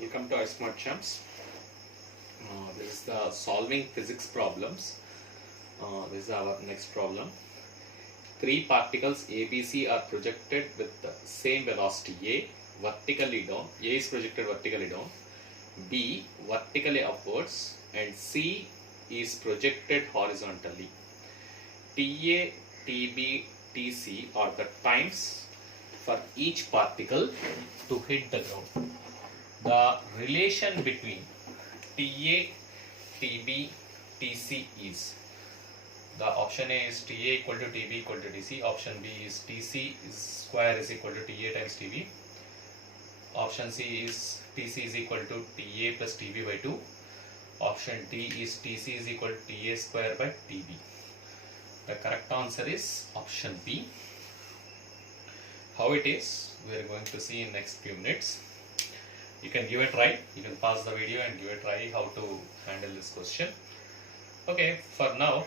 Welcome to I-Smart Champs. This is the solving physics problems. This is our next problem. Three particles A, B, C are projected with the same velocity A vertically down. A is projected vertically down, B vertically upwards, and C is projected horizontally. TA, TB, TC are the times for each particle to hit the ground. The relation between TA, TB, TC is, the option A is TA equal to TB equal to TC, option B is TC square is equal to TA times TB, option C is TC is equal to TA plus TB by 2, option D is TC is equal to TA square by TB. The correct answer is option B. How it is, we are going to see in next few minutes. You can give a try, you can pause the video and give a try how to handle this question. Okay, for now,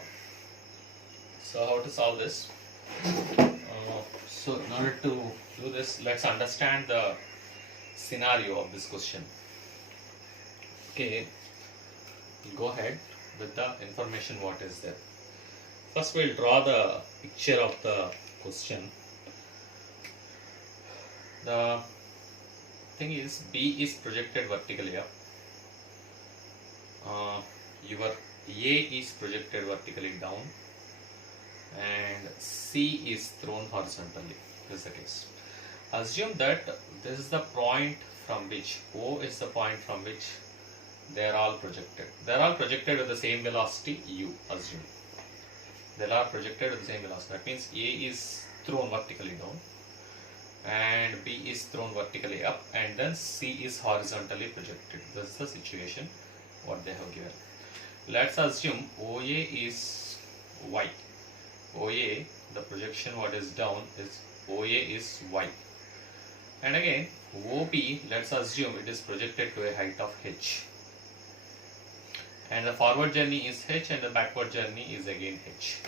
so how to solve this? So in order to do this, let's understand the scenario of this question. Okay, go ahead with the information what is there. First we'll draw the picture of the question. The thing is, B is projected vertically up, your A is projected vertically down, and C is thrown horizontally. This is the case. Assume that this is the point from which, O is the point from which they are all projected. They are all projected with the same velocity U, assume. They are projected with the same velocity. That means A is thrown vertically down, and B is thrown vertically up, and then C is horizontally projected. This is the situation what they have given. Let's assume OA is Y. OA, the projection what is down is OA is Y. And again OB, let's assume it is projected to a height of H. And the forward journey is H and the backward journey is again H.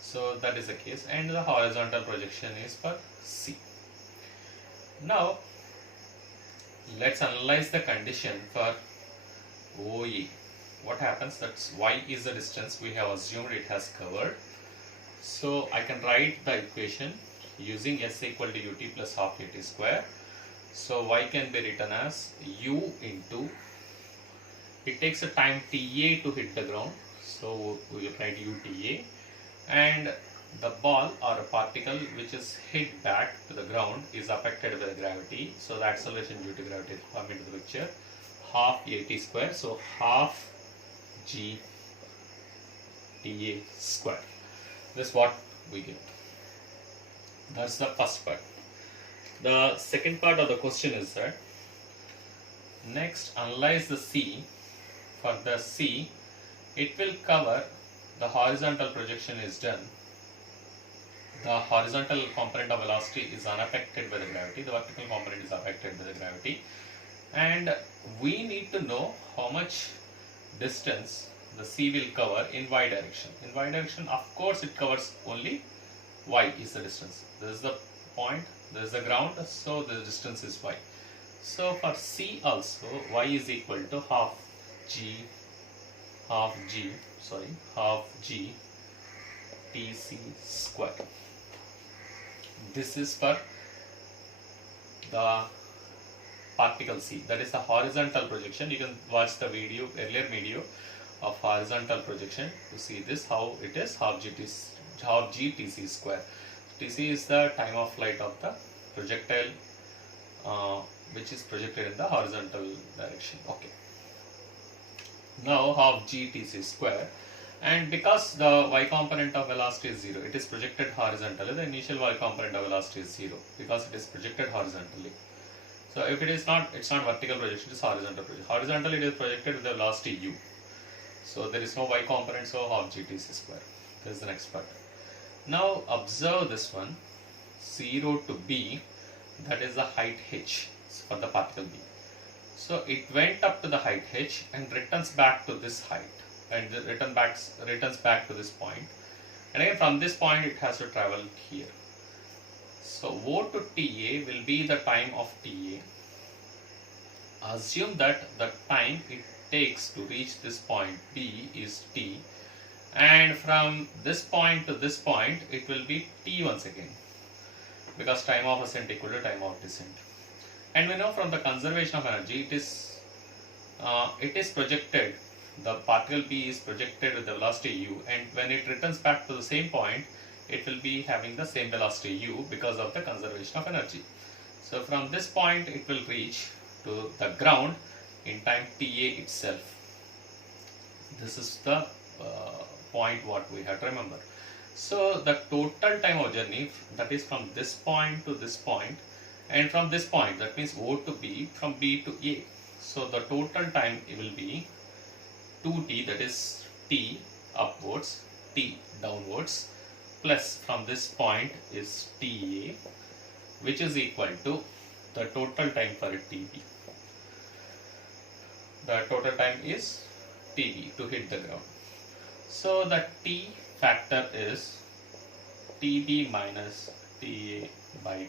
So that is the case, and the horizontal projection is for C. Now, let's analyze the condition for OE. What happens? That's Y is the distance we have assumed it has covered. So I can write the equation using S equal to UT plus half AT square. So Y can be written as U into, it takes a time TA to hit the ground. So we will write UTA, and the ball or a particle which is hit back to the ground is affected by the gravity. So the acceleration due to gravity come into the picture, half AT square. So half G TA square. This is what we get. That's the first part. The second part of the question is that, next analyze the C. For the C, it will cover, the horizontal projection is done. The horizontal component of velocity is unaffected by the gravity. The vertical component is affected by the gravity. And we need to know how much distance the C will cover in Y direction. In Y direction, of course, it covers only Y is the distance. This is the point, this is the ground, so the distance is Y. So for C also, Y is equal to half G TC square. This is for the particle C, that is the horizontal projection. You can watch the video, earlier video of horizontal projection to see this, how it is half G TC square. TC is the time of flight of the projectile which is projected in the horizontal direction. Okay. Now half G TC square, and because the Y component of velocity is 0, it is projected horizontally. The initial Y component of velocity is 0 because it is projected horizontally. So if it is not, it's not vertical projection, it is horizontal projection. Horizontally it is projected with the velocity U. So there is no Y component, so half G TC square. This is the next part. Now observe this one, 0 to B, that is the height H for the particle B. So it went up to the height H and returns back to this height, and returns back to this point, and again from this point it has to travel here. So O to TA will be the time of TA, assume that the time it takes to reach this point B is t, and from this point to this point it will be t once again, because time of ascent equal to time of descent. And we know from the conservation of energy it is projected, the particle B is projected with the velocity u, and when it returns back to the same point it will be having the same velocity u because of the conservation of energy. So from this point it will reach to the ground in time Ta itself. This is the point what we have to remember. So the total time of journey, that is from this point to this point, and from this point, that means O to B, from B to A. So the total time it will be 2t, that is t upwards, t downwards, plus from this point is Ta, which is equal to the total time for Tb. The total time is Tb to hit the ground. So the T factor is Tb minus Ta by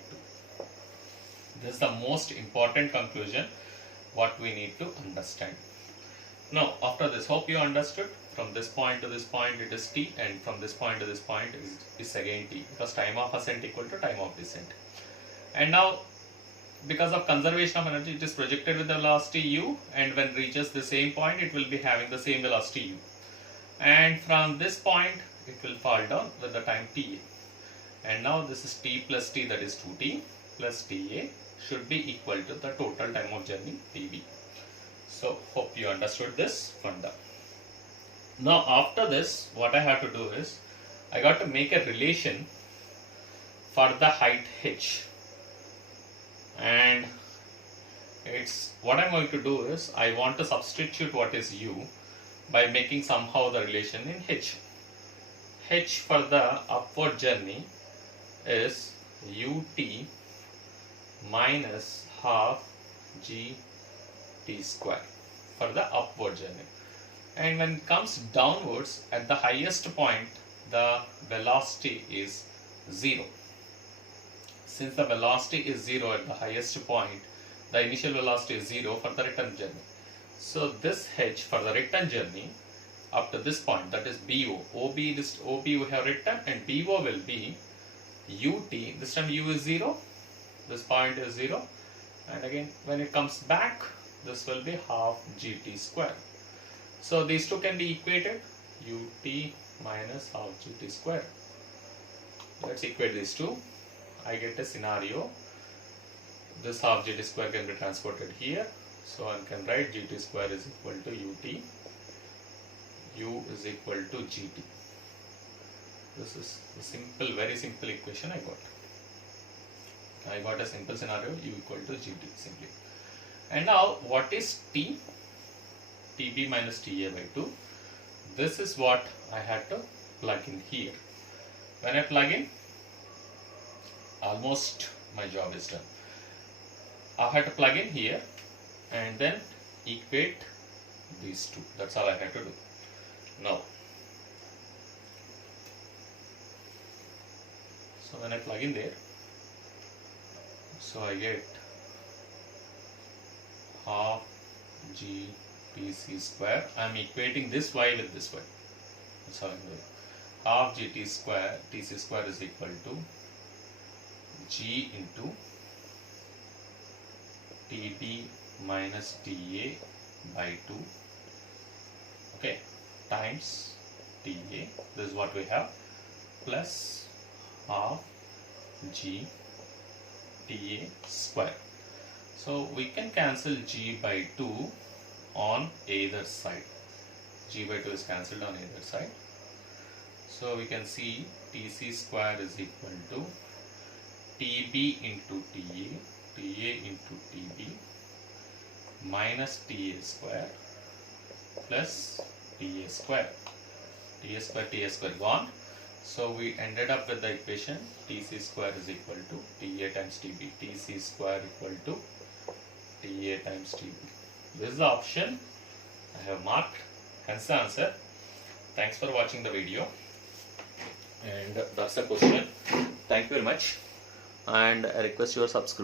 2. This is the most important conclusion what we need to understand. Now after this, hope you understood. From this point to this point it is t, and from this point to this point is again t, because time of ascent equal to time of descent. And now because of conservation of energy it is projected with the velocity u, and when it reaches the same point it will be having the same velocity u, and from this point it will fall down with the time ta. And now this is t plus t, that is 2t plus ta should be equal to the total time of journey tb. So hope you understood this funda. Now after this what I have to do is I got to make a relation for the height h, and it's what I'm going to do is I want to substitute what is u by making somehow the relation in h. H for the upward journey is ut minus half gt square for the upward journey. And when it comes downwards, at the highest point the velocity is 0. Since the velocity is 0 at the highest point, the initial velocity is 0 for the return journey. So this h for the return journey up to this point, that is BO. OB we have written, and BO will be ut. This time u is 0, this point is 0, and again when it comes back this will be half gt square. So these two can be equated, ut minus half gt square. Let's equate these two. I get a scenario. This half gt square can be transported here, so I can write gt square is equal to ut, u is equal to gt. This is a simple, very simple equation I got. I got a simple scenario, u equal to gt simply. And now what is t? Tb minus Ta by 2. This is what I had to plug in here. When I plug in, almost my job is done. I had to plug in here and then equate these two. That's all I had to do. Now, so when I plug in there, so I get half g tc square. I am equating this y with this y. That's how I am doing. Half gt square tc square is equal to g into tb minus ta by 2, okay, times ta, this is what we have, plus half g ta square. So we can cancel g by 2 on either side. G by 2 is cancelled on either side. So we can see tc square is equal to tb into ta, ta into tb minus ta square plus ta square. Ta square gone. So we ended up with the equation tc square is equal to ta times tb. Tc square equal to ta times tb. This is the option I have marked, hence the answer. Thanks for watching the video, and that's the question. Thank you very much, and I request your subscription.